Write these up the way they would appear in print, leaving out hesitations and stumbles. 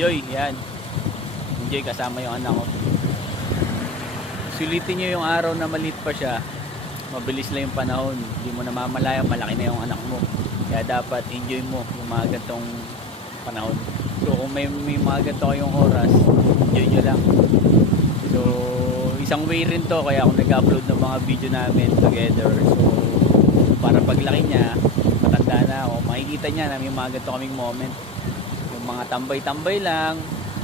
Enjoy, yan. Enjoy kasama yung anak ko. Sulitin nyo yung araw na maliit pa siya. Mabilis lang yung panahon. Hindi mo namamalayan, malaki na yung anak mo. Kaya dapat enjoy mo yung mga gantong panahon. So kung may mga ganito kayong oras, enjoy nyo lang. So isang way rin to, kaya ako nag-upload ng mga video namin together. So para paglaki niya, matanda na ako, makikita niya na may mga ganito kaming moment. Yung mga tambay-tambay lang,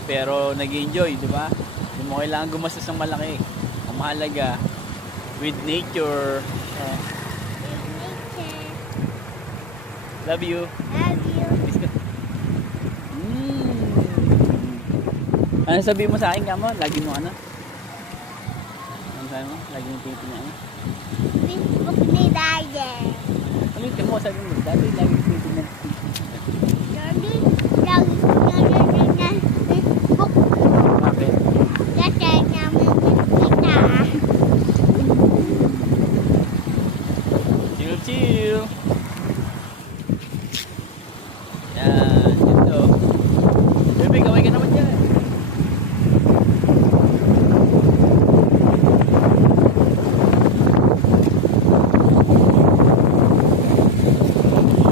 pero nag-enjoy, di ba? Hindi mo kailangan gumastos ng malaki. Ang mahalaga, with nature. Love you. Love you. Ano sabihin mo sa akin, Kamo? Lagi mo ano? Ano sabi mo? Lagi mo tinitingnan ano? Facebook ni Daddy. Ulitin mo, sabi mo, dati lagi mo tinitingnan. Daddy, lagi na Facebook. Bakit? Kasi namin kita. Chill, chill. Yan, ito. Bebe, kaway ka naman dyan.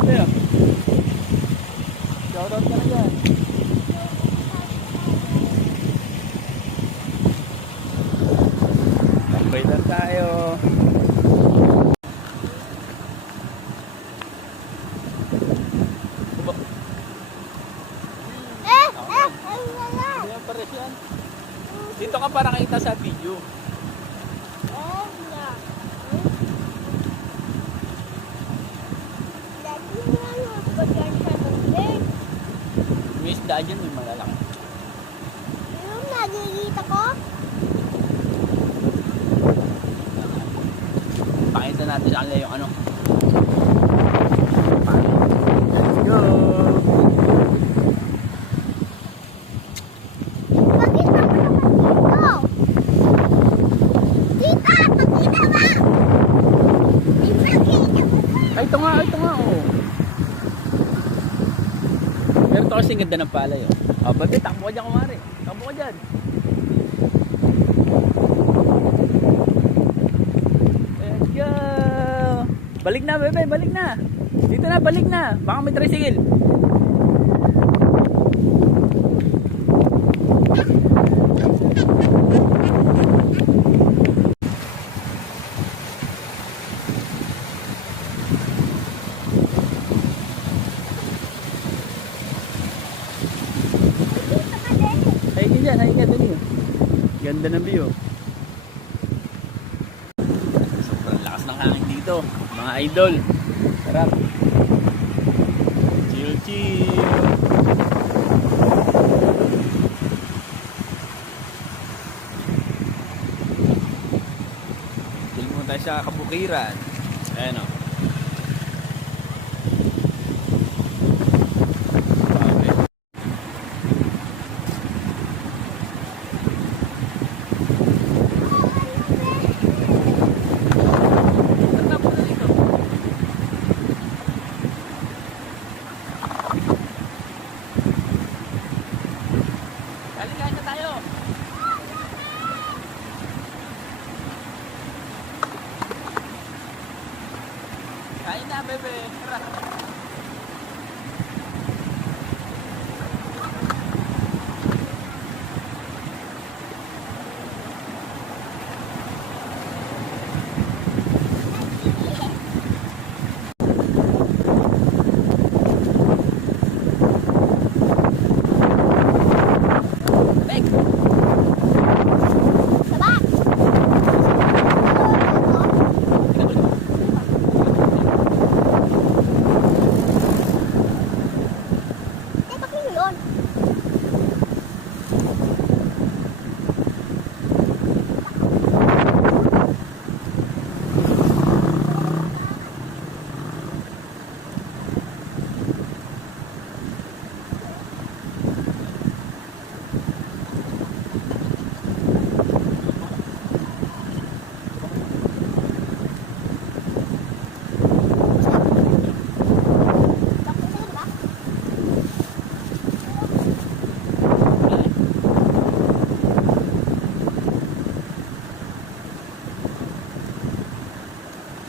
Ito. Shoutout ka na dyan. Tambay lang tayo. Ayan pares yan. Dito ka para kita sa video. May isda dyan, may malalaki. Yung nakikita ko? Pakita natin sa kanila yung ano. Let's go! Pakita mo naman dito. Tita, pakita mo. Ipakita mo. Ay, ito nga, oh. Meron to kasing ganda ng palay, oh. Oh, babe, takbo ka dyan, kumari. Takbo ka dyan. Let's go! Balik na, bebe, balik na. Dito na, balik na. Baka may tricycle. Ay, ka dali. Ganda ng view. Sobrang lakas ng hangin dito, mga idol. Sarap. Chill, chill. Chill muna tayo sa kabukiran. Ayan o.